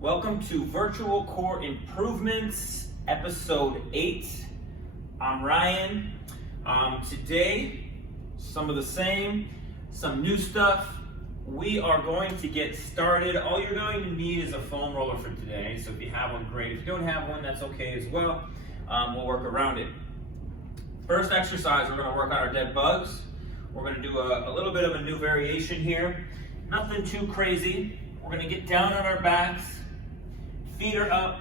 Welcome to Virtual Core Improvements, Episode 8. I'm Ryan. Today, some of the same, some new stuff. We are going to get started. All you're going to need is a foam roller for today. So if you have one, great. If you don't have one, that's okay as well. We'll work around it. First exercise, we're going to work on our dead bugs. We're going to do a little bit of a new variation here. Nothing too crazy. We're going to get down on our backs. Feet are up.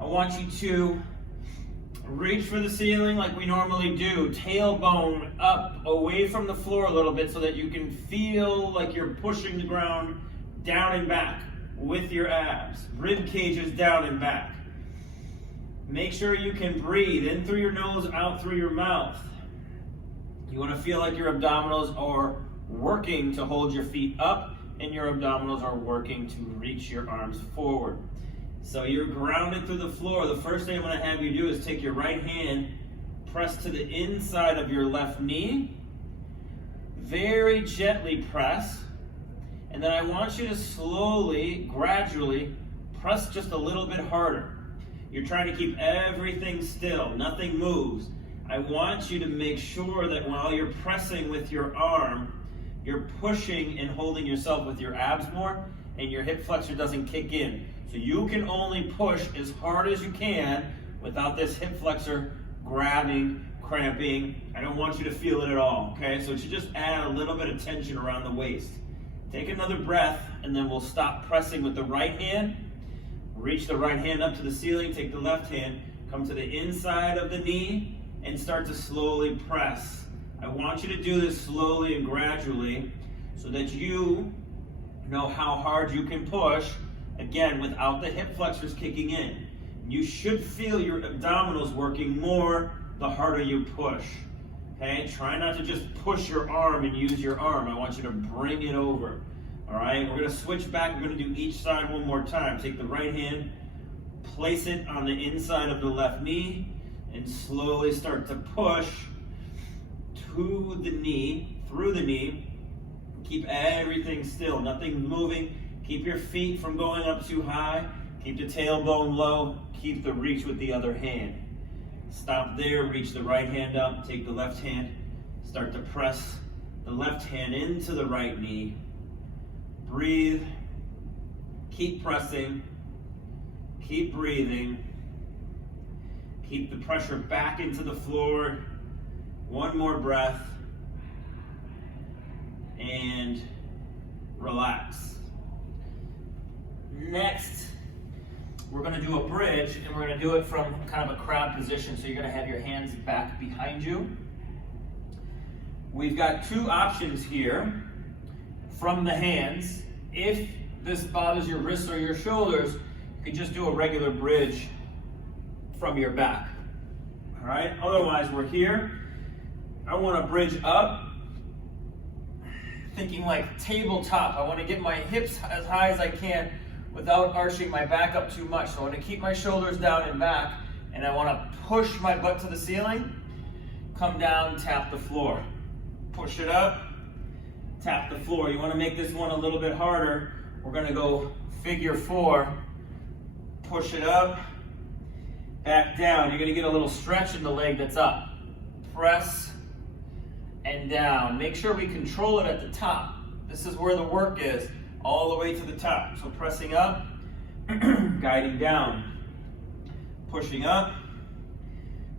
I want you to reach for the ceiling like we normally do. Tailbone up away from the floor a little bit so that you can feel like you're pushing the ground down and back with your abs. Rib cages down and back. Make sure you can breathe in through your nose, out through your mouth. You want to feel like your abdominals are working to hold your feet up and your abdominals are working to reach your arms forward. So you're grounded through the floor. The first thing I'm going to have you do is take your right hand, press to the inside of your left knee, very gently press, and then I want you to slowly, gradually press just a little bit harder. You're trying to keep everything still, nothing moves. I want you to make sure that while you're pressing with your arm, you're pushing and holding yourself with your abs more, and your hip flexor doesn't kick in. So you can only push as hard as you can without this hip flexor grabbing, cramping. I don't want you to feel it at all, okay? So it should just add a little bit of tension around the waist. Take another breath, and then we'll stop pressing with the right hand. Reach the right hand up to the ceiling, take the left hand, come to the inside of the knee, and start to slowly press. I want you to do this slowly and gradually so that you know how hard you can push, again, without the hip flexors kicking in. You should feel your abdominals working more the harder you push. Okay? Try not to just push your arm and use your arm. I want you to bring it over. All right? We're going to switch back. We're going to do each side one more time. Take the right hand, place it on the inside of the left knee, and slowly start to push to the knee, through the knee. Keep everything still, nothing moving. Keep your feet from going up too high. Keep the tailbone low. Keep the reach with the other hand. Stop there, reach the right hand up, take the left hand, start to press the left hand into the right knee. Breathe, keep pressing, keep breathing. Keep the pressure back into the floor. One more breath, and relax. Next, we're going to do a bridge, and we're going to do it from kind of a crab position. So you're going to have your hands back behind you. We've got two options here from the hands. If this bothers your wrists or your shoulders, you can just do a regular bridge from your back. All right? Otherwise, we're here. I want to bridge up, thinking like tabletop. I want to get my hips as high as I can without arching my back up too much. So I want to keep my shoulders down and back, and I want to push my butt to the ceiling, come down, tap the floor. Push it up, tap the floor. You want to make this one a little bit harder. We're going to go figure four, push it up, back down. You're going to get a little stretch in the leg that's up. Press and down. Make sure we control it at the top. This is where the work is, all the way to the top. So pressing up, guiding down, pushing up,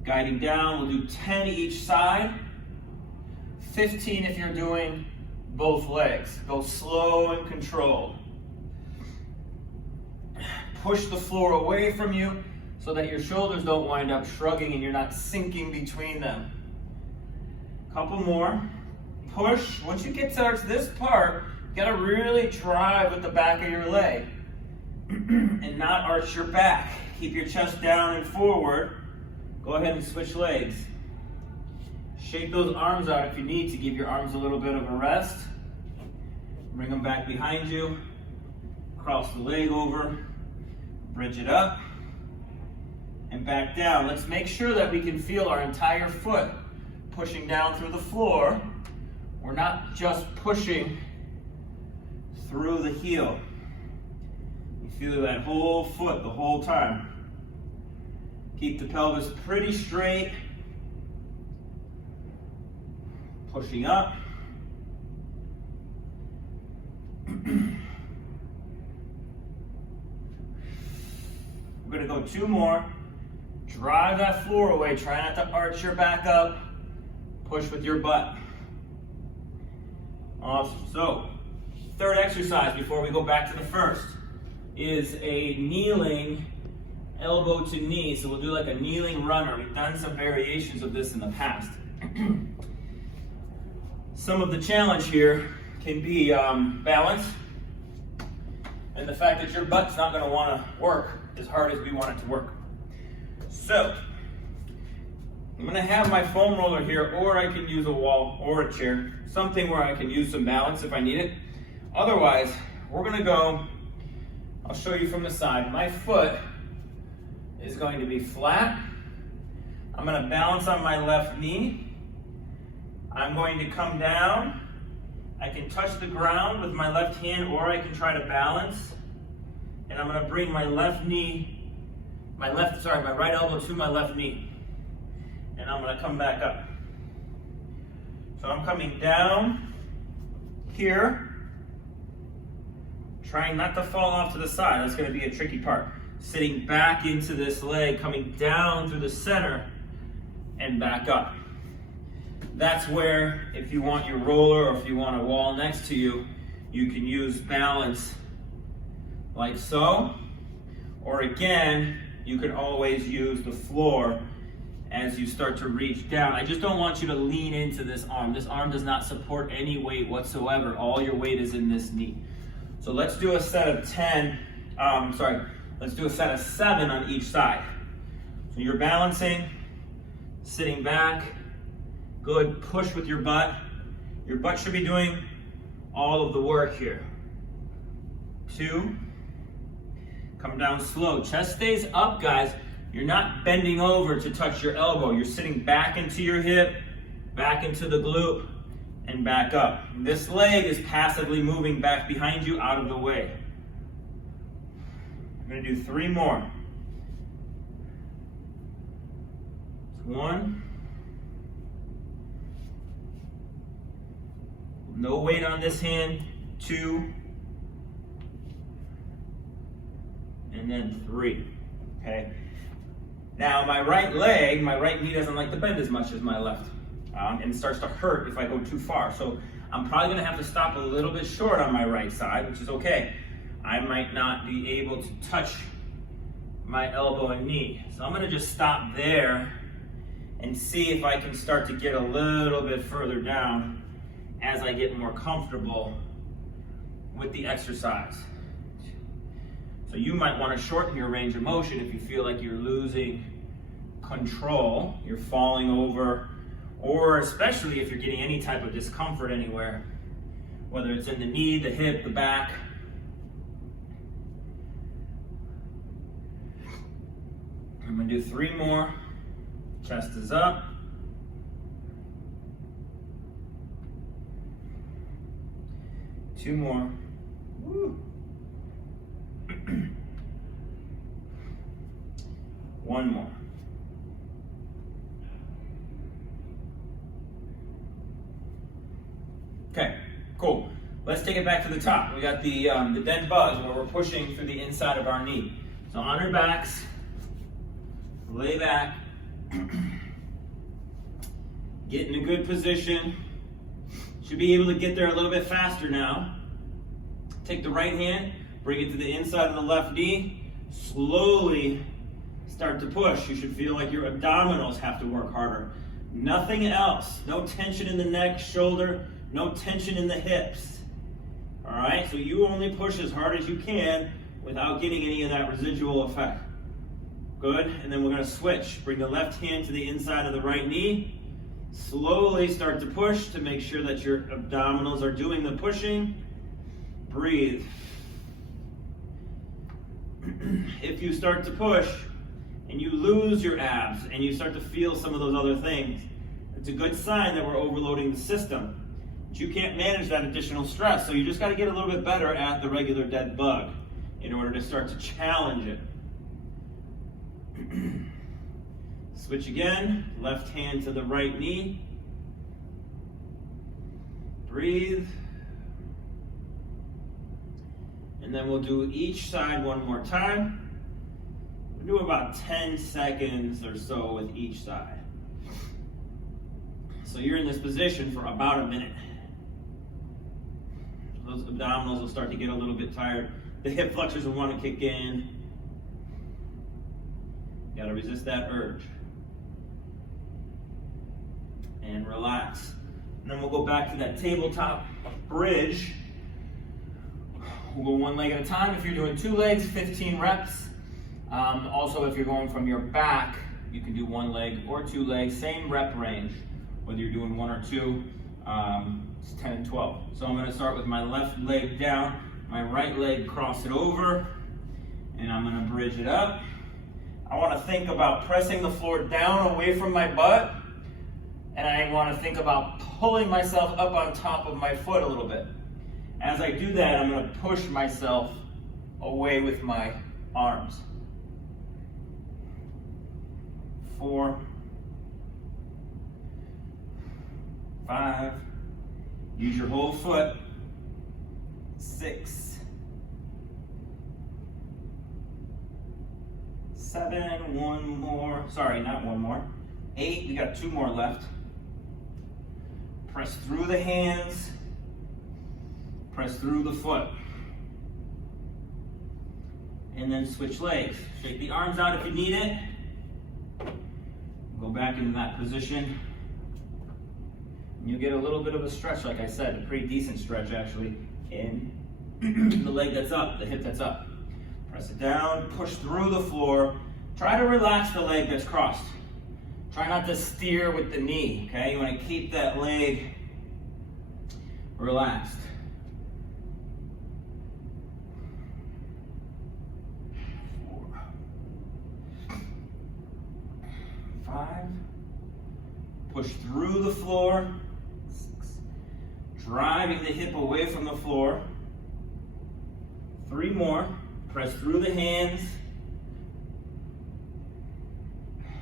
guiding down. We'll do 10 each side, 15 if you're doing both legs. Go slow and controlled. Push the floor away from you so that your shoulders don't wind up shrugging and you're not sinking between them. Couple more. Push. Once you get towards this part, you gotta really drive with the back of your leg and not arch your back. Keep your chest down and forward. Go ahead and switch legs. Shake those arms out if you need to. Give your arms a little bit of a rest. Bring them back behind you. Cross the leg over. Bridge it up and back down. Let's make sure that we can feel our entire foot pushing down through the floor. We're not just pushing through the heel. You feel that whole foot the whole time. Keep the pelvis pretty straight. Pushing up. We're going to go 2 more. Drive that floor away. Try not to arch your back up. Push with your butt. Awesome. So, third exercise before we go back to the first is a kneeling elbow to knee. So we'll do like a kneeling runner. We've done some variations of this in the past. Some of the challenge here can be balance and the fact that your butt's not going to want to work as hard as we want it to work. So, I'm going to have my foam roller here, or I can use a wall or a chair, something where I can use some balance if I need it. Otherwise, we're going to go, I'll show you from the side. My foot is going to be flat. I'm going to balance on my left knee. I'm going to come down. I can touch the ground with my left hand, or I can try to balance. And I'm going to bring my left knee, my right elbow to my left knee. And I'm going to come back up. So I'm coming down here, trying not to fall off to the side. That's going to be a tricky part. Sitting back into this leg, coming down through the center and back up. That's where, if you want your roller or if you want a wall next to you, you can use balance like so. Or again, you can always use the floor as you start to reach down. I just don't want you to lean into this arm. This arm does not support any weight whatsoever. All your weight is in this knee. So let's do a set of let's do a set of 7 on each side. So you're balancing, sitting back. Good, push with your butt. Your butt should be doing all of the work here. 2. Come down slow. Chest stays up, guys. You're not bending over to touch your elbow. You're sitting back into your hip, back into the glute, and back up. This leg is passively moving back behind you, out of the way. I'm going to do 3 more. 1. No weight on this hand. 2. And then 3. Okay. Now my right leg, my right knee doesn't like to bend as much as my left. And it starts to hurt if I go too far. So I'm probably going to have to stop a little bit short on my right side, which is okay. I might not be able to touch my elbow and knee. So I'm going to just stop there and see if I can start to get a little bit further down as I get more comfortable with the exercise. So you might want to shorten your range of motion if you feel like you're losing control, you're falling over, or especially if you're getting any type of discomfort anywhere, whether it's in the knee, the hip, the back. I'm going to do 3 more. Chest is up. 2 more. Woo. 1 more. Okay, cool. Let's take it back to the top. We got the dead bug where we're pushing through the inside of our knee. So on our backs, lay back, get in a good position. Should be able to get there a little bit faster now. Take the right hand, bring it to the inside of the left knee, slowly start to push. You should feel like your abdominals have to work harder. Nothing else. No tension in the neck, shoulder, no tension in the hips. All right, so you only push as hard as you can without getting any of that residual effect. Good, and then we're gonna switch. Bring the left hand to the inside of the right knee. Slowly start to push to make sure that your abdominals are doing the pushing. Breathe. If you start to push and you lose your abs and you start to feel some of those other things, it's a good sign that we're overloading the system. But you can't manage that additional stress, so you just got to get a little bit better at the regular dead bug. in order to start to challenge it. Switch again, left hand to the right knee. Breathe. And then we'll do each side one more time. We'll do about 10 seconds or so with each side. So you're in this position for about a minute. Those abdominals will start to get a little bit tired. The hip flexors will want to kick in. You gotta resist that urge. And relax. And then we'll go back to that tabletop bridge. We'll go one leg at a time. If you're doing 2 legs, 15 reps. Also, if you're going from your back, you can do 1 leg or 2 legs, same rep range. Whether you're doing 1 or 2, it's 10 and 12. So I'm gonna start with my left leg down, my right leg cross it over, and I'm gonna bridge it up. I wanna think about pressing the floor down away from my butt, and I wanna think about pulling myself up on top of my foot a little bit. As I do that, I'm gonna push myself away with my arms. 4, 5, use your whole foot. 6, 7, one more, sorry, not one more. 8, we got 2 more left. Press through the hands, press through the foot. And then switch legs. Shake the arms out if you need it. Go back into that position. You get a little bit of a stretch, like I said, a pretty decent stretch actually, in the leg that's up, the hip that's up. Press it down, push through the floor. Try to relax the leg that's crossed. Try not to steer with the knee, okay? You want to keep that leg relaxed. 4, 5, push through the floor. 6, driving the hip away from the floor. 3 more, press through the hands.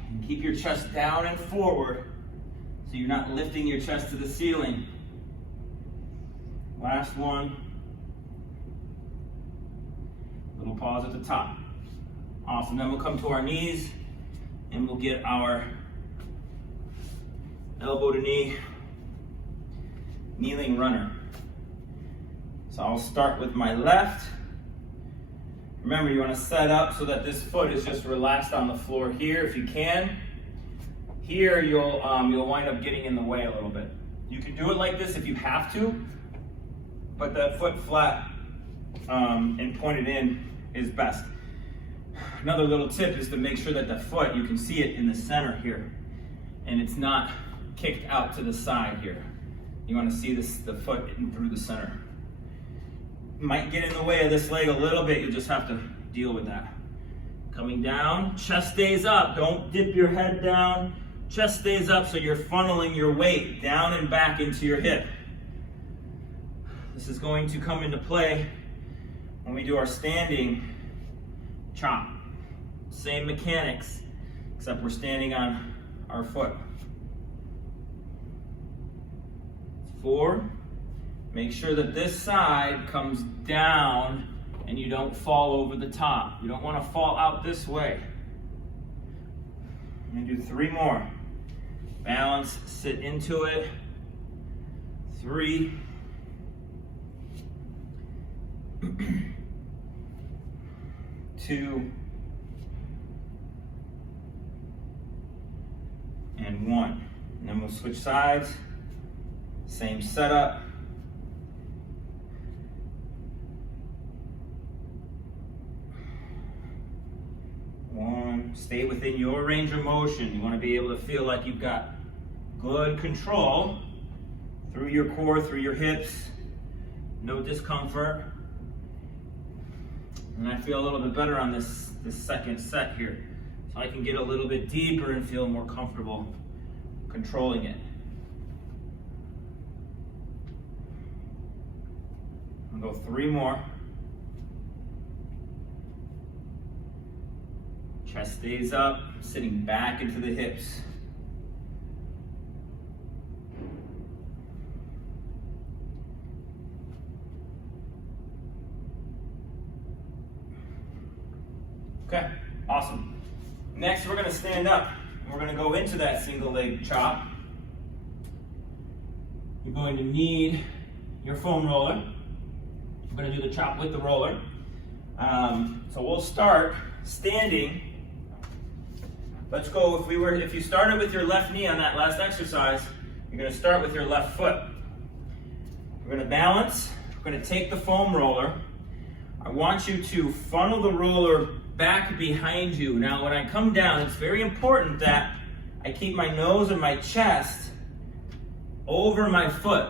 And keep your chest down and forward so you're not lifting your chest to the ceiling. Last one. Little pause at the top. Awesome, then we'll come to our knees and we'll get our elbow to knee, kneeling runner. So I'll start with my left. Remember, you want to set up so that this foot is just relaxed on the floor here if you can. Here you'll wind up getting in the way a little bit. You can do it like this if you have to, but that foot flat and pointed in is best. Another little tip is to make sure that the foot, you can see it in the center here, and it's not kicked out to the side here. You want to see this, the foot in through the center. Might get in the way of this leg a little bit, you'll just have to deal with that. Coming down, chest stays up, don't dip your head down. Chest stays up so you're funneling your weight down and back into your hip. This is going to come into play when we do our standing chop. Same mechanics, except we're standing on our foot. 4, make sure that this side comes down and you don't fall over the top. You don't want to fall out this way. I'm going to do 3 more. Balance, sit into it. 3. 2. And 1. And then we'll switch sides. Same setup. Stay within your range of motion. You want to be able to feel like you've got good control through your core, through your hips. No discomfort. And I feel a little bit better on this second set here. So I can get a little bit deeper and feel more comfortable controlling it. I'll go 3 more. Chest stays up, sitting back into the hips. Okay, awesome. Next, we're gonna stand up. We're gonna go into that single leg chop. You're going to need your foam roller. We're gonna do the chop with the roller. So we'll start standing. Let's go, if you started with your left knee on that last exercise, you're gonna start with your left foot. We're gonna balance, we're gonna take the foam roller. I want you to funnel the roller back behind you. Now when I come down, it's very important that I keep my nose and my chest over my foot.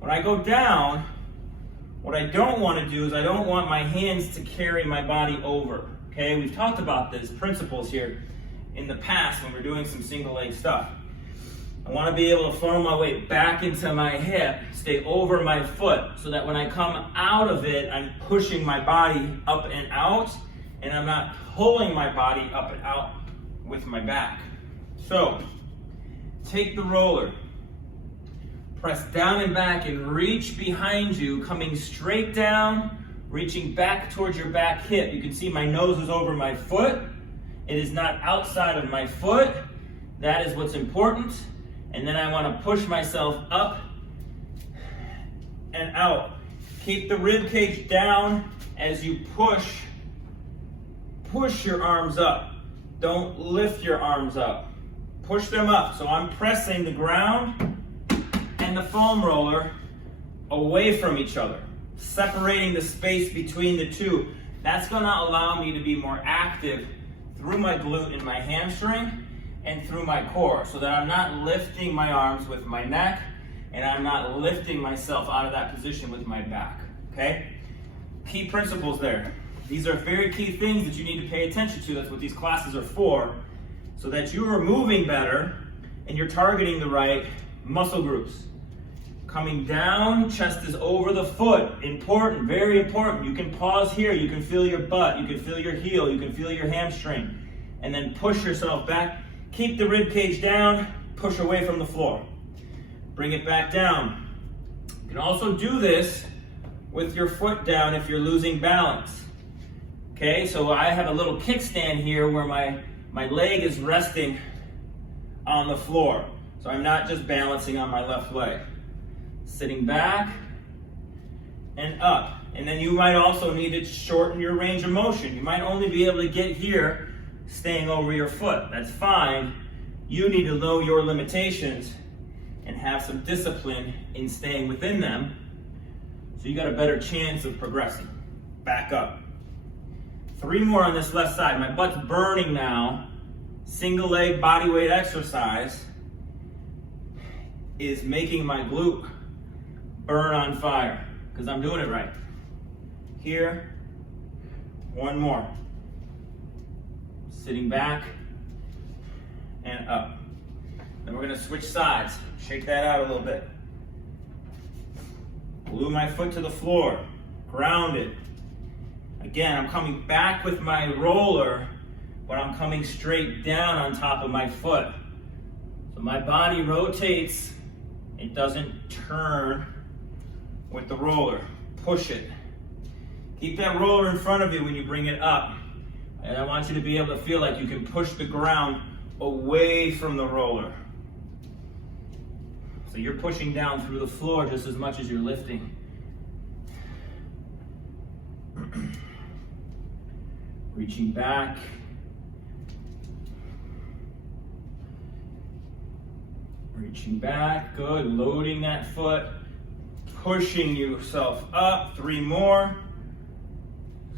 When I go down, what I don't want to do is I don't want my hands to carry my body over. Okay, we've talked about these principles here in the past when we're doing some single leg stuff. I want to be able to funnel my weight back into my hip, stay over my foot, so that when I come out of it, I'm pushing my body up and out, and I'm not pulling my body up and out with my back. So, take the roller, press down and back and reach behind you, coming straight down, reaching back towards your back hip. You can see my nose is over my foot. It is not outside of my foot. That is what's important. And then I want to push myself up and out. Keep the rib cage down as you push your arms up. Don't lift your arms up. Push them up. So I'm pressing the ground and the foam roller away from each other, separating the space between the two. That's going to allow me to be more active through my glute and my hamstring and through my core, so that I'm not lifting my arms with my neck and I'm not lifting myself out of that position with my back. Okay? Key principles there. These are very key things that you need to pay attention to. That's what these classes are for, so that you are moving better and you're targeting the right muscle groups. Coming down, chest is over the foot. Important, very important. You can pause here. You can feel your butt. You can feel your heel. You can feel your hamstring. And then push yourself back. Keep the rib cage down. Push away from the floor. Bring it back down. You can also do this with your foot down if you're losing balance. Okay, so I have a little kickstand here where my leg is resting on the floor. So I'm not just balancing on my left leg. Sitting back and up. And then you might also need to shorten your range of motion. You might only be able to get here staying over your foot. That's fine. You need to know your limitations and have some discipline in staying within them, so you got a better chance of progressing. Back up. 3 more on this left side. My butt's burning now. Single leg body weight exercise is making my glute burn on fire because I'm doing it right. Here, 1 more. Sitting back and up. Then we're going to switch sides. Shake that out a little bit. Glue my foot to the floor. Grounded. Again, I'm coming back with my roller, but I'm coming straight down on top of my foot. So my body rotates. It doesn't turn with the roller. Push it. Keep that roller in front of you when you bring it up. And I want you to be able to feel like you can push the ground away from the roller. So you're pushing down through the floor just as much as you're lifting. Reaching back. Reaching back, good. Loading that foot. Pushing yourself up. 3 more.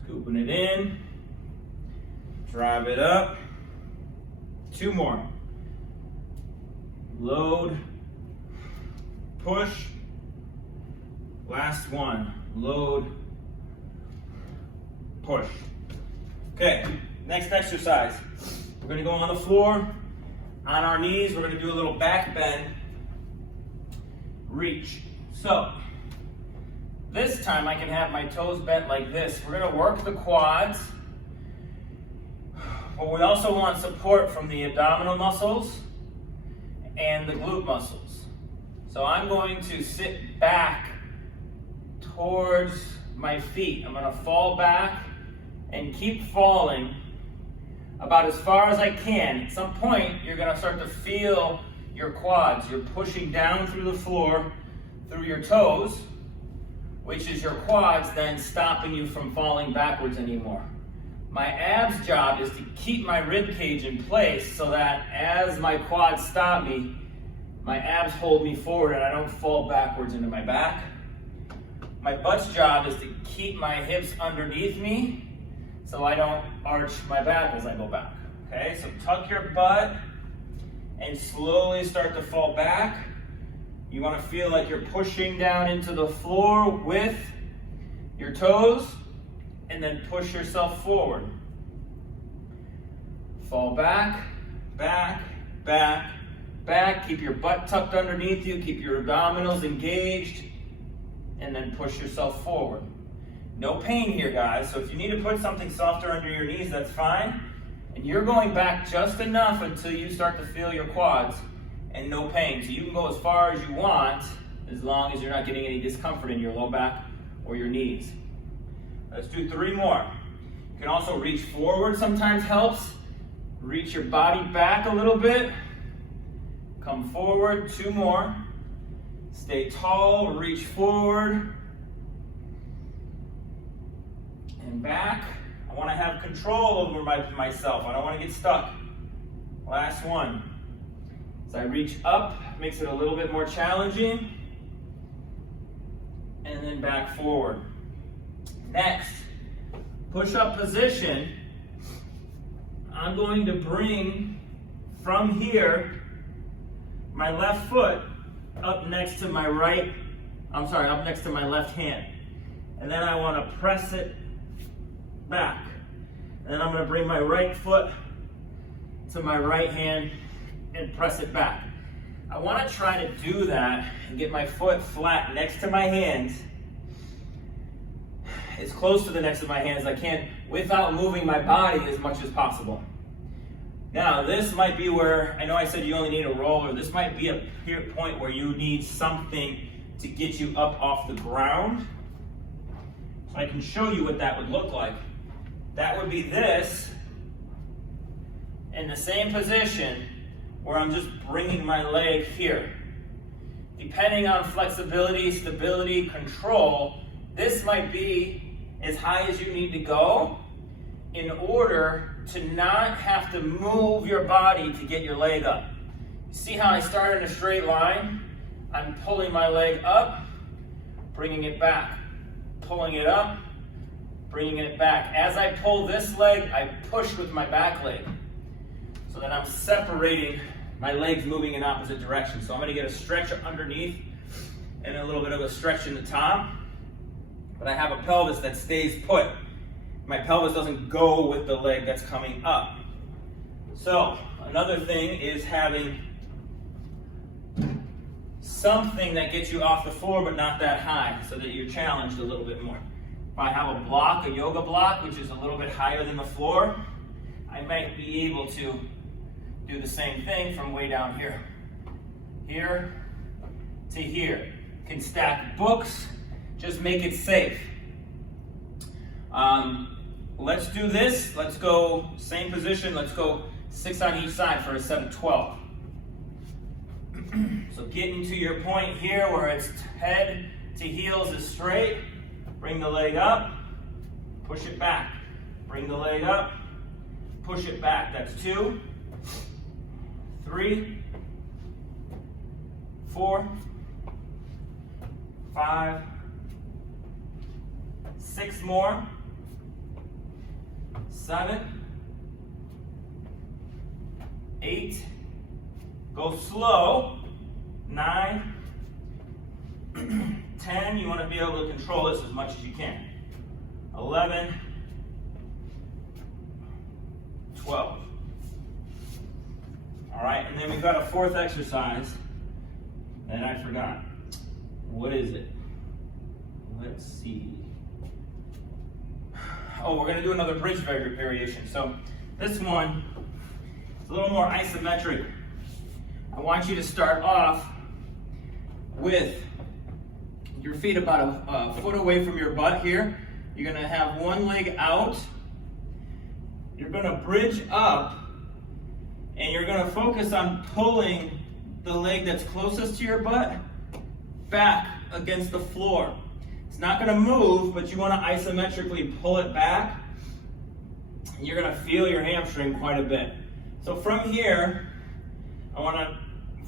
Scooping it in. Drive it up. 2 more. Load. Push. Last one. Load. Push. Okay, next exercise. We're going to go on the floor, on our knees. We're going to do a little back bend. Reach. So, this time I can have my toes bent like this. We're going to work the quads. but we also want support from the abdominal muscles and the glute muscles. So I'm going to sit back towards my feet. I'm going to fall back and keep falling about as far as I can. At some point, you're going to start to feel your quads. You're pushing down through the floor, through your toes, which is your quads then stopping you from falling backwards anymore. My abs job is to keep my rib cage in place so that as my quads stop me, my abs hold me forward and I don't fall backwards into my back. My butt's job is to keep my hips underneath me so I don't arch my back as I go back. Okay, so tuck your butt and slowly start to fall back. You want to feel like you're pushing down into the floor with your toes and then push yourself forward. Fall back, back, back, back. Keep your butt tucked underneath you. Keep your abdominals engaged and then push yourself forward. No pain here, guys. So if you need to put something softer under your knees, that's fine. And you're going back just enough until you start to feel your quads and no pain. So you can go as far as you want as long as you're not getting any discomfort in your low back or your knees. Let's do 3 more. You can also reach forward, sometimes helps. Reach your body back a little bit. Come forward, 2 more. Stay tall, reach forward. And back. I want to have control over myself. I don't want to get stuck. Last one. As I reach up, makes it a little bit more challenging. And then back forward. Next, push-up position. I'm going to bring from here my left foot up next to my up next to my left hand. And then I want to press it back. And then I'm going to bring my right foot to my right hand and press it back. I want to try to do that and get my foot flat next to my hands, as close to the next to my hands as I can without moving my body as much as possible. Now, this might be where, I know I said you only need a roller, this might be a point where you need something to get you up off the ground. So I can show you what that would look like. That would be this, in the same position where I'm just bringing my leg here. Depending on flexibility, stability, control, this might be as high as you need to go in order to not have to move your body to get your leg up. See how I start in a straight line? I'm pulling my leg up, bringing it back, pulling it up, bringing it back. As I pull this leg, I push with my back leg so that I'm separating my legs moving in opposite directions. So I'm going to get a stretch underneath and a little bit of a stretch in the top. But I have a pelvis that stays put. My pelvis doesn't go with the leg that's coming up. So another thing is having something that gets you off the floor but not that high so that you're challenged a little bit more. If I have a block, a yoga block, which is a little bit higher than the floor, I might be able to do the same thing from way down here. Here to here. Can stack books, just make it safe. Let's do this. Let's go same position. Let's go 6 on each side for a set of 12. So getting to your point here where it's head to heels is straight. Bring the leg up, push it back. Bring the leg up, push it back. That's 2, 3, 4, 5, 6 more, 7, 8, go slow, 9, 10, you want to be able to control this as much as you can, 11, 12. All right, and then we've got a 4th exercise, and I forgot. What is it? Let's see. Oh, we're going to do another bridge variation. So This one is a little more isometric. I want you to start off with your feet about a foot away from your butt here. You're gonna have one leg out. You're gonna bridge up, and you're gonna focus on pulling the leg that's closest to your butt back against the floor. It's not gonna move, but you wanna isometrically pull it back. You're gonna feel your hamstring quite a bit. So from here, I wanna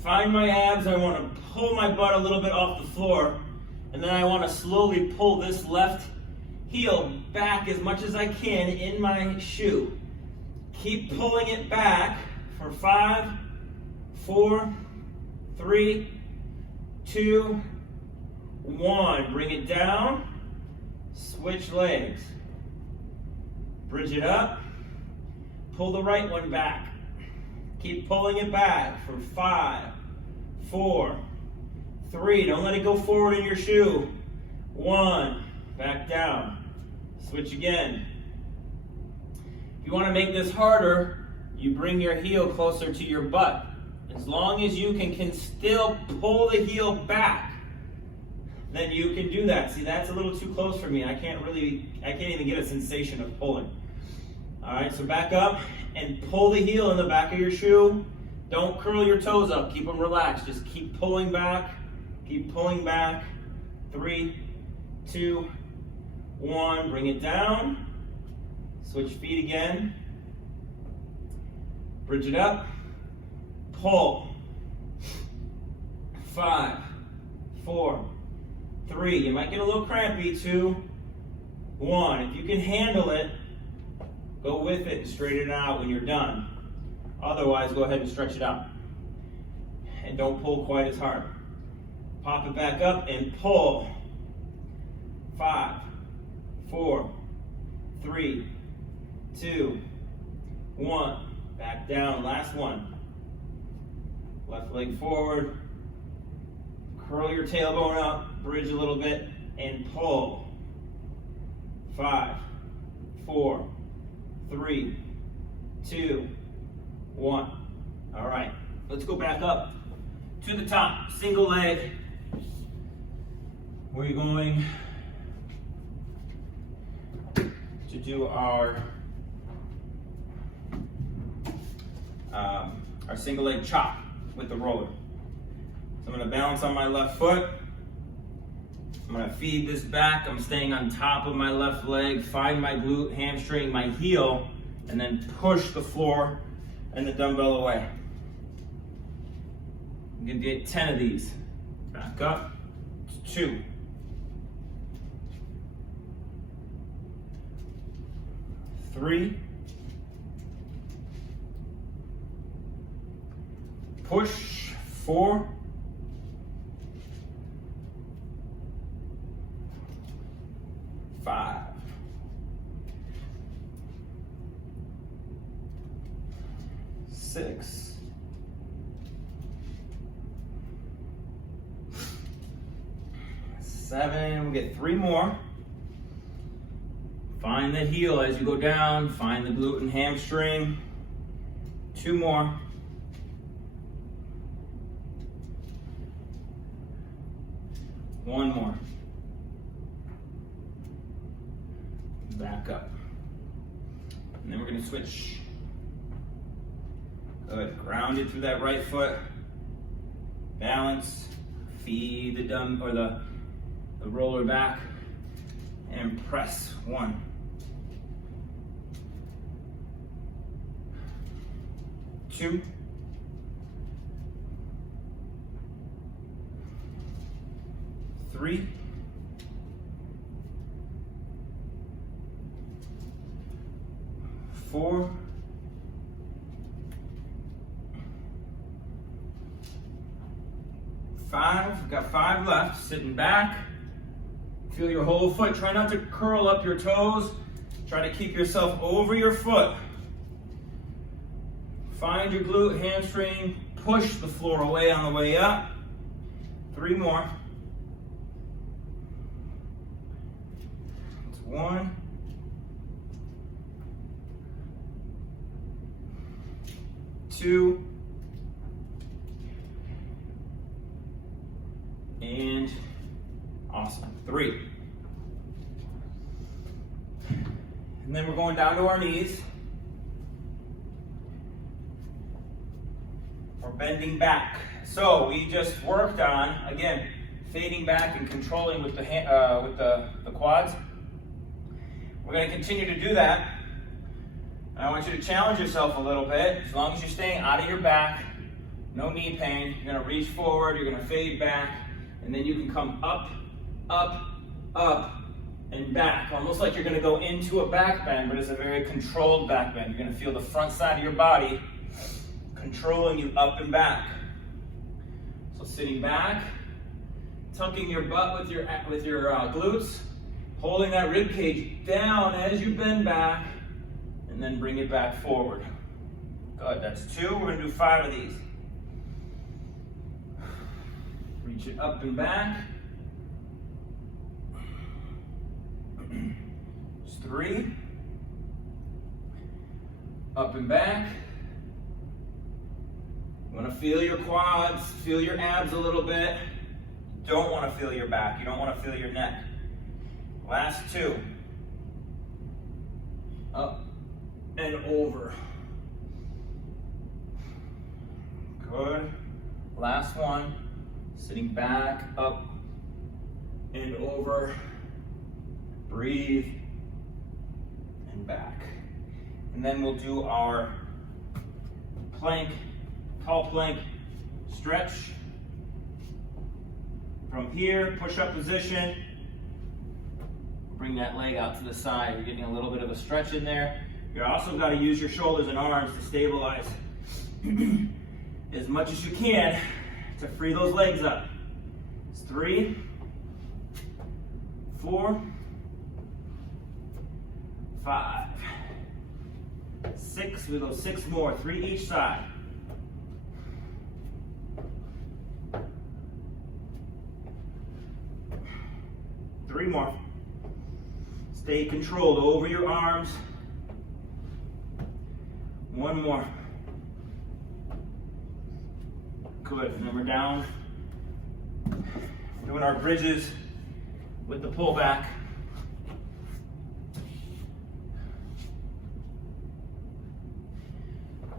find my abs, I wanna pull my butt a little bit off the floor, and then I wanna slowly pull this left heel back as much as I can in my shoe. Keep pulling it back for 5, 4, 3, 2, 1. Bring it down, switch legs. Bridge it up, pull the right one back. Keep pulling it back for 5, 4, 3. Don't let it go forward in your shoe. 1, back down. Switch again. If you want to make this harder, you bring your heel closer to your butt. As long as you can still pull the heel back, then you can do that. See, that's a little too close for me. I can't even get a sensation of pulling. All right, so back up and pull the heel in the back of your shoe. Don't curl your toes up. Keep them relaxed. Just keep pulling back. Keep pulling back. 3, 2, 1. Bring it down. Switch feet again. Bridge it up. Pull. 5, 4, 3. You might get a little crampy. 2, 1. If you can handle it, go with it and straighten it out when you're done. Otherwise, go ahead and stretch it out. And don't pull quite as hard. Pop it back up and pull. 5, 4, 3, 2, 1. Back down. Last one. Left leg forward. Curl your tailbone up. Bridge a little bit and pull. 5, 4, 3, 2, 1. All right, let's go back up to the top. Single leg. We're going to do our single leg chop with the roller. So I'm going to balance on my left foot. I'm going to feed this back. I'm staying on top of my left leg. Find my glute, hamstring, my heel, and then push the floor and the dumbbell away. I'm going to get 10 of these. Back up. 2. 3. Push. 4. 5. 6. 7. We'll get 3 more. Find the heel as you go down. Find the glute and hamstring. 2 more. 1 more. Back up. And then we're going to switch. Good. Ground it through that right foot. Balance. Feed the roller back. And press. 1. 2. 3. 4. 5. We've got 5 left. Sitting back. Feel your whole foot. Try not to curl up your toes. Try to keep yourself over your foot. Find your glute, hamstring. Push the floor away on the way up. 3 more. That's 1. 2, and awesome, 3. And then we're going down to our knees. We're bending back. So we just worked on, again, fading back and controlling with the quads. We're going to continue to do that. And I want you to challenge yourself a little bit. As long as you're staying out of your back, no knee pain. You're going to reach forward, you're going to fade back, and then you can come up, up, up, and back. Almost like you're going to go into a back bend, but it's a very controlled back bend. You're going to feel the front side of your body controlling you up and back. So sitting back, tucking your butt with your glutes, holding that rib cage down as you bend back, and then bring it back forward. Good, that's 2. We're going to do 5 of these. Reach it up and back. Just 3. Up and back. You want to feel your quads, feel your abs a little bit. You don't want to feel your back. You don't want to feel your neck. Last 2. Up and over. Good. Last one. Sitting back, up and over. Breathe and back. And then we'll do our plank, tall plank stretch. From here, push-up position. Bring that leg out to the side. You're getting a little bit of a stretch in there. You're also got to use your shoulders and arms to stabilize as much as you can to free those legs up. It's 3, 4, 5, 6. We go 6 more, 3 each side. 3 more. Stay controlled over your arms. 1 more. Good. And then we're down. Doing our bridges with the pullback.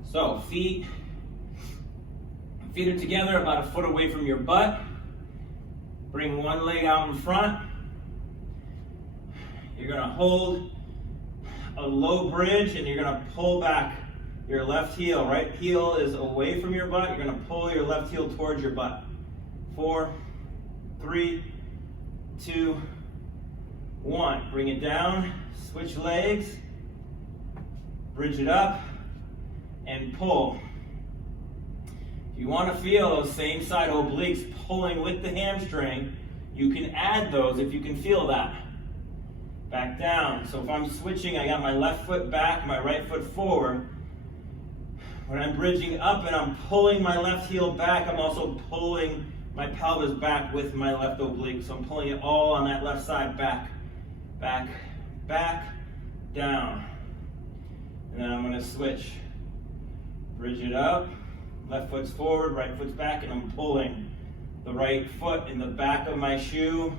So feet are together about a foot away from your butt. Bring one leg out in front. You're going to hold a low bridge and you're going to pull back your left heel. Right heel is away from your butt. You're going to pull your left heel towards your butt. 4, 3, 2, 1. Bring it down. Switch legs. Bridge it up and pull. If you want to feel those same side obliques pulling with the hamstring, you can add those if you can feel that. Back down. So if I'm switching, I got my left foot back, my right foot forward. When I'm bridging up and I'm pulling my left heel back, I'm also pulling my pelvis back with my left oblique. So I'm pulling it all on that left side back, back, back, down. And then I'm going to switch. Bridge it up. Left foot's forward, right foot's back, and I'm pulling the right foot in the back of my shoe.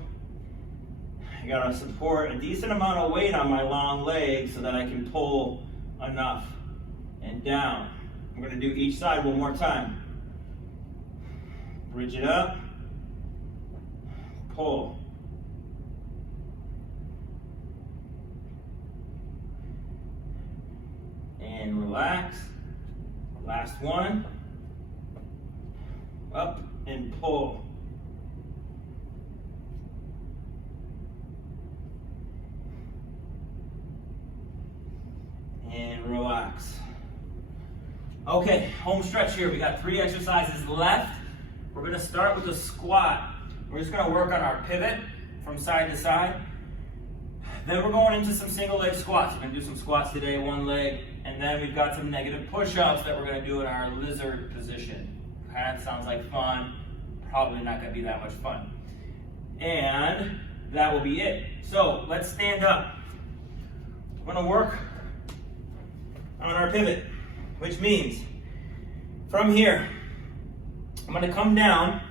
I gotta support a decent amount of weight on my long leg so that I can pull enough. And down. I'm gonna do each side one more time. Bridge it up. Pull. And relax. Last one. Up and pull. And relax. Okay, home stretch here. We got 3 exercises left. We're going to start with a squat. We're just going to work on our pivot from side to side. Then we're going into some single leg squats. We're going to do some squats today, one leg, and then we've got some negative push-ups that we're going to do in our lizard position. That sounds like fun. Probably not going to be that much fun. And that will be it. So let's stand up. We're going to work on our pivot, which means From here, I'm gonna come down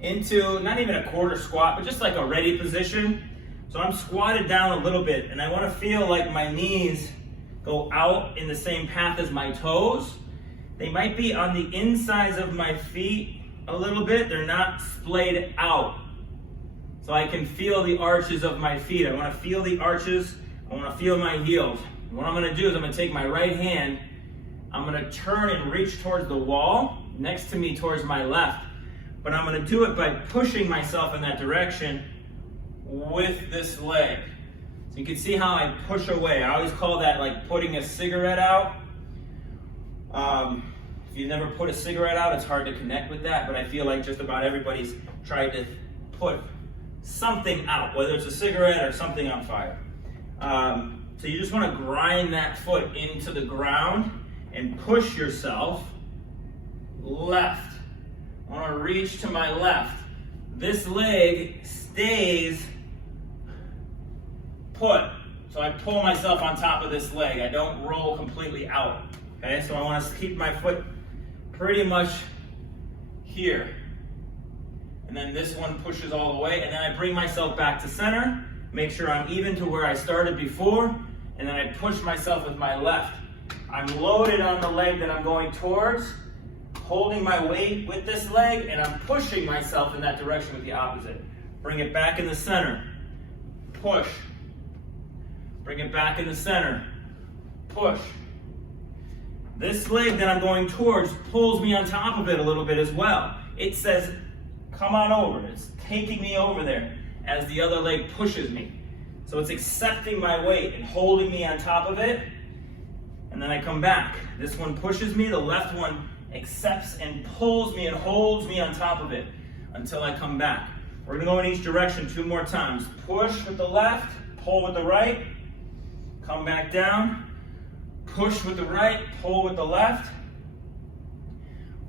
into not even a quarter squat, but just like a ready position. So I'm squatted down a little bit, and I wanna feel like my knees go out in the same path as my toes. They might be on the insides of my feet a little bit. They're not splayed out. So I can feel the arches of my feet. I wanna feel the arches. I wanna feel my heels. And what I'm gonna do is I'm gonna take my right hand, I'm gonna turn and reach towards the wall next to me towards my left. But I'm gonna do it by pushing myself in that direction with this leg. So you can see how I push away. I always call that like putting a cigarette out. If you've never put a cigarette out, it's hard to connect with that, but I feel like just about everybody's tried to put something out, whether it's a cigarette or something on fire. So you just want to grind that foot into the ground and push yourself left. I want to reach to my left. This leg stays put. So I pull myself on top of this leg. I don't roll completely out. Okay, so I want to keep my foot pretty much here. And then this one pushes all the way, and then I bring myself back to center, make sure I'm even to where I started before, and then I push myself with my left. I'm loaded on the leg that I'm going towards, holding my weight with this leg, and I'm pushing myself in that direction with the opposite. Bring it back in the center, push. Bring it back in the center, push. This leg that I'm going towards pulls me on top of it a little bit as well. It says, come on over. It's taking me over there as the other leg pushes me. So it's accepting my weight and holding me on top of it. And then I come back. This one pushes me. The left one accepts and pulls me and holds me on top of it until I come back. We're going to go in each direction 2 more times. Push with the left, pull with the right, come back down. Push with the right, pull with the left.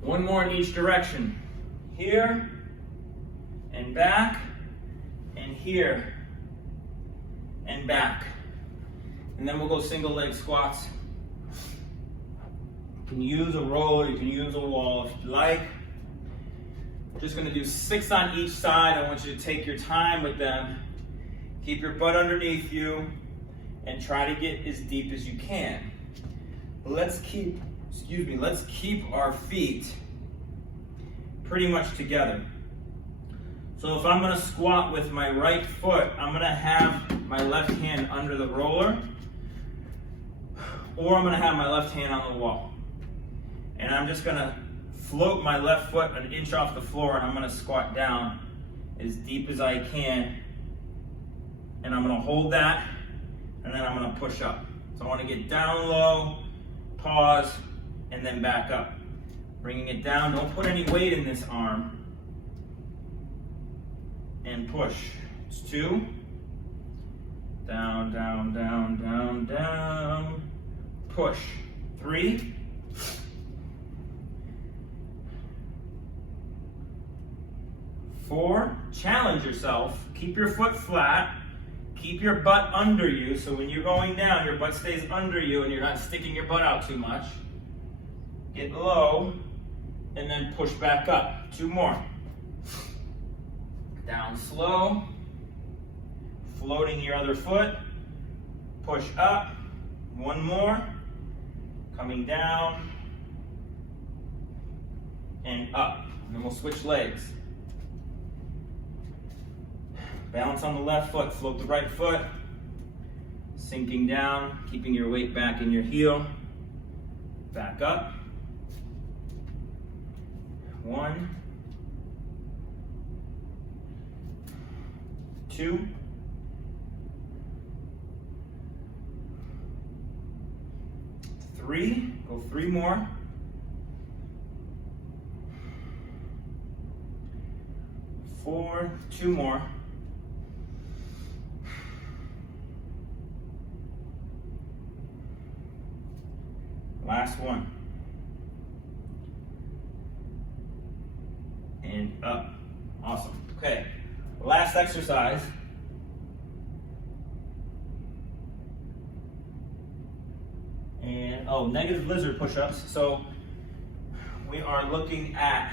1 more in each direction. Here, and back, and here, and back. And then we'll go single leg squats. You can use a roller, you can use a wall if you like. We're just gonna do 6 on each side. I want you to take your time with them. Keep your butt underneath you, and try to get as deep as you can. Let's keep our feet pretty much together. So if I'm gonna squat with my right foot, I'm gonna have my left hand under the roller, or I'm gonna have my left hand on the wall. And I'm just gonna float my left foot an inch off the floor, and I'm gonna squat down as deep as I can. And I'm gonna hold that, and then I'm gonna push up. So I wanna get down low, pause, and then back up. Bringing it down, don't put any weight in this arm. And push. It's 2. Down, down, down, down, down. Push. 3. 4. Challenge yourself. Keep your foot flat. Keep your butt under you, so when you're going down, your butt stays under you and you're not sticking your butt out too much. Get low, and then push back up. 2 more. Down slow, floating your other foot, push up. 1 more, coming down, and up. And then we'll switch legs. Balance on the left foot, float the right foot, sinking down, keeping your weight back in your heel, back up. 1, 2, 3, go 3 more. 4, 2 more. Last one. And up. Awesome. Okay. Last exercise. And negative lizard push-ups. So we are looking at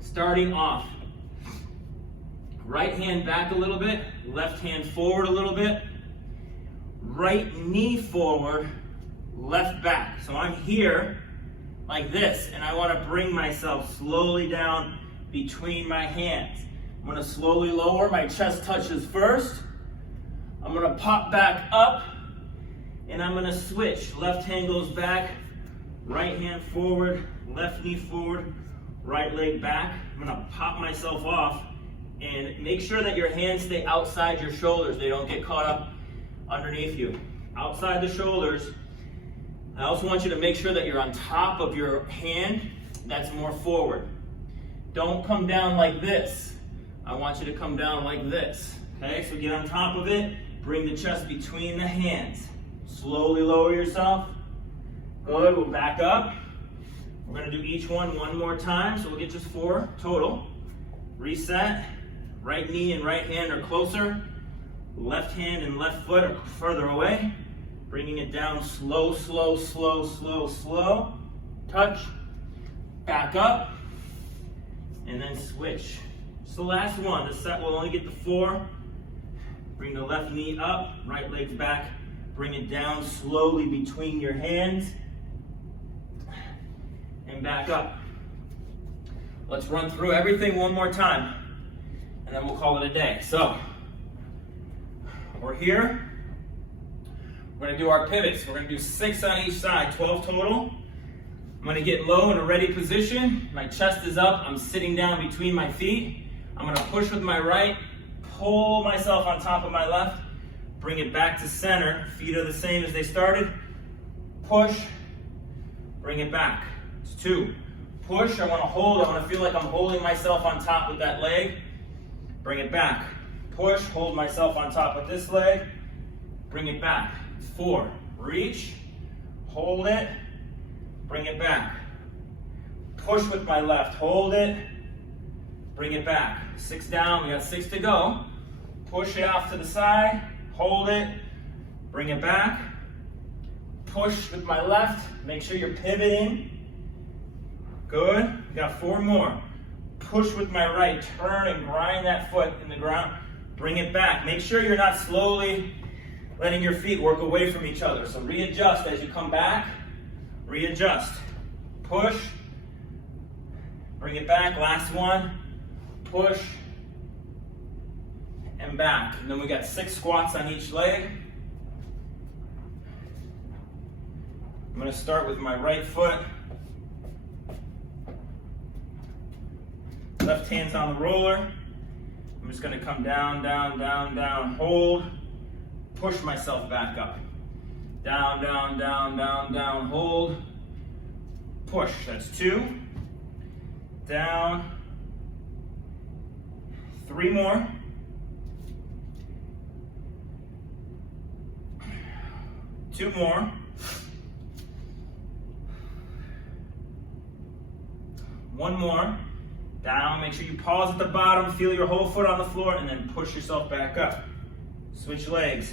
starting off. Right hand back a little bit, left hand forward a little bit, right knee forward, left back. So I'm here like this, and I want to bring myself slowly down between my hands. I'm going to slowly lower, my chest touches first. I'm going to pop back up, and I'm going to switch. Left hand goes back, right hand forward, left knee forward, right leg back. I'm going to pop myself off, and make sure that your hands stay outside your shoulders. They don't get caught up underneath you. Outside the shoulders. I also want you to make sure that you're on top of your hand that's more forward. Don't come down like this. I want you to come down like this. Okay, so get on top of it. Bring the chest between the hands. Slowly lower yourself. Good, we'll back up. We're gonna do each one more time, so we'll get just 4 total. Reset. Right knee and right hand are closer. Left hand and left foot are further away. Bringing it down slow, slow, slow, slow, slow. Touch. Back up. And then switch. It's the last one. This set will only get to 4. Bring the left knee up, right leg's back. Bring it down slowly between your hands. And back up. Let's run through everything one more time. And then we'll call it a day. So, we're here. We're gonna do our pivots. We're gonna do 6 on each side, 12 total. I'm gonna get low in a ready position. My chest is up, I'm sitting down between my feet. I'm gonna push with my right, pull myself on top of my left, bring it back to center. Feet are the same as they started. Push, bring it back. It's 2. Push, I wanna hold, I wanna feel like I'm holding myself on top with that leg. Bring it back. Push, hold myself on top with this leg. Bring it back. 4. Reach, hold it, bring it back. Push with my left, hold it, bring it back. 6 down, we got 6 to go. Push it off to the side, hold it, bring it back. Push with my left, make sure you're pivoting. Good, we got 4 more. Push with my right, turn and grind that foot in the ground. Bring it back. Make sure you're not slowly letting your feet work away from each other. So readjust as you come back. Readjust. Push. Bring it back. Last one. Push. And back. And then we got 6 squats on each leg. I'm going to start with my right foot. Left hand's on the roller. I'm just going to come down, down, down, down, hold. Push myself back up. Down, down, down, down, down, hold. Push. That's 2. Down. 3 more. 2 more. 1 more. Down, make sure you pause at the bottom, feel your whole foot on the floor, and then push yourself back up. Switch legs.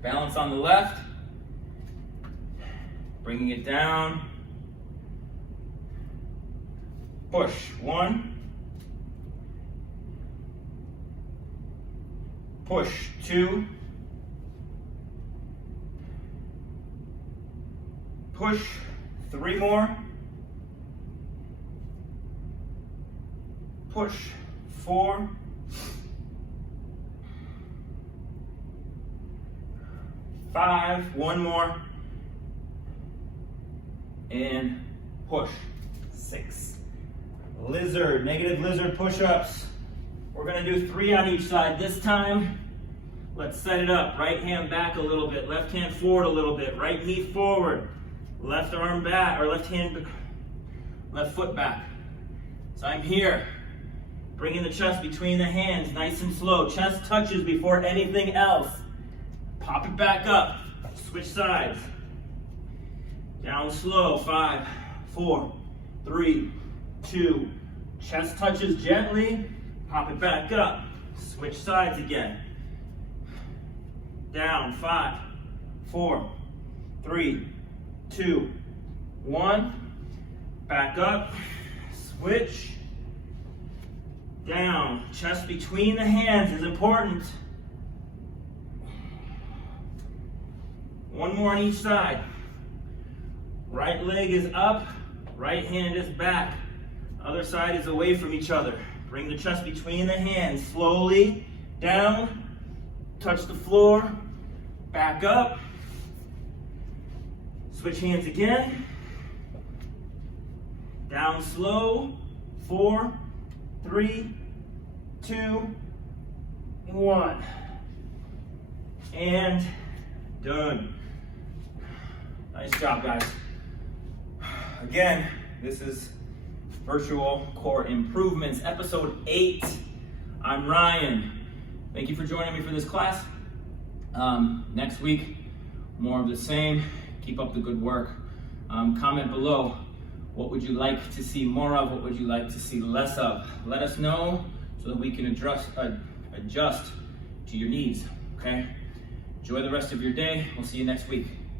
Balance on the left. Bringing it down. Push. 1. Push. 2. Push. 3 more. Push. 4. 5. 1 more. And push. 6. Lizard, negative lizard push-ups. We're gonna do 3 on each side this time. Let's set it up. Right hand back a little bit, left hand forward a little bit, right knee forward, left arm back, or left foot back. So I'm here. Bringing the chest between the hands, nice and slow. Chest touches before anything else. Pop it back up. Switch sides. Down slow. 5, 4, 3, 2. Chest touches gently. Pop it back up. Switch sides again. Down. 5, 4, 3, 2, 1, back up, switch, down. Chest between the hands is important. 1 more on each side. Right leg is up, right hand is back. Other side is away from each other. Bring the chest between the hands, slowly down, touch the floor, back up, switch hands again, down slow, 4, 3, 2, 1, and done. Nice job, guys. Again, this is Virtual Core Improvements, episode 8. I'm Ryan. Thank you for joining me for this class. Next week, more of the same. Keep up the good work. Comment below, what would you like to see more of? What would you like to see less of? Let us know so that we can adjust to your needs, okay? Enjoy the rest of your day. We'll see you next week.